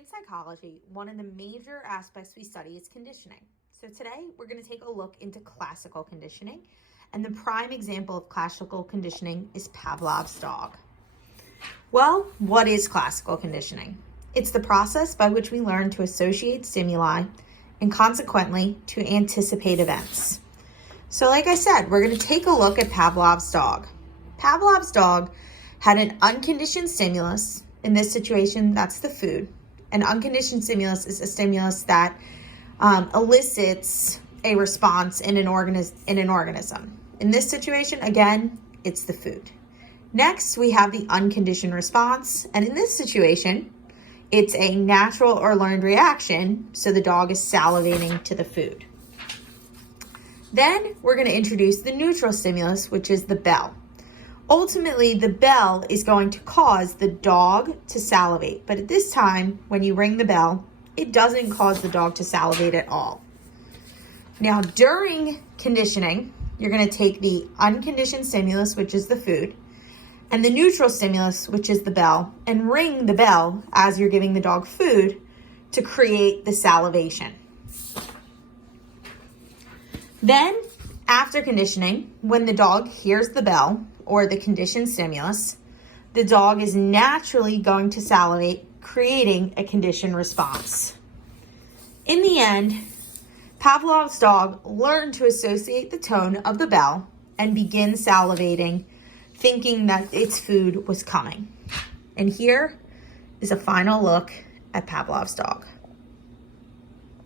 In psychology, one of the major aspects we study is conditioning. So today we're going to take a look into classical conditioning, and the prime example of classical conditioning is Pavlov's dog. Well, what is classical conditioning? It's the process by which we learn to associate stimuli and consequently to anticipate events. So like I said, we're going to take a look at Pavlov's dog. Pavlov's dog had an unconditioned stimulus. In this situation, that's the food. An unconditioned stimulus is a stimulus that elicits a response in an organism. In this situation, again, it's the food. Next, we have the unconditioned response. And in this situation, it's a natural or learned reaction. So the dog is salivating to the food. Then we're going to introduce the neutral stimulus, which is the bell. Ultimately, the bell is going to cause the dog to salivate. But at this time, when you ring the bell, it doesn't cause the dog to salivate at all. Now, during conditioning, you're going to take the unconditioned stimulus, which is the food, and the neutral stimulus, which is the bell, and ring the bell as you're giving the dog food to create the salivation. Then, after conditioning, when the dog hears the bell or the conditioned stimulus, the dog is naturally going to salivate, creating a conditioned response. In the end, Pavlov's dog learned to associate the tone of the bell and begin salivating, thinking that its food was coming. And here is a final look at Pavlov's dog.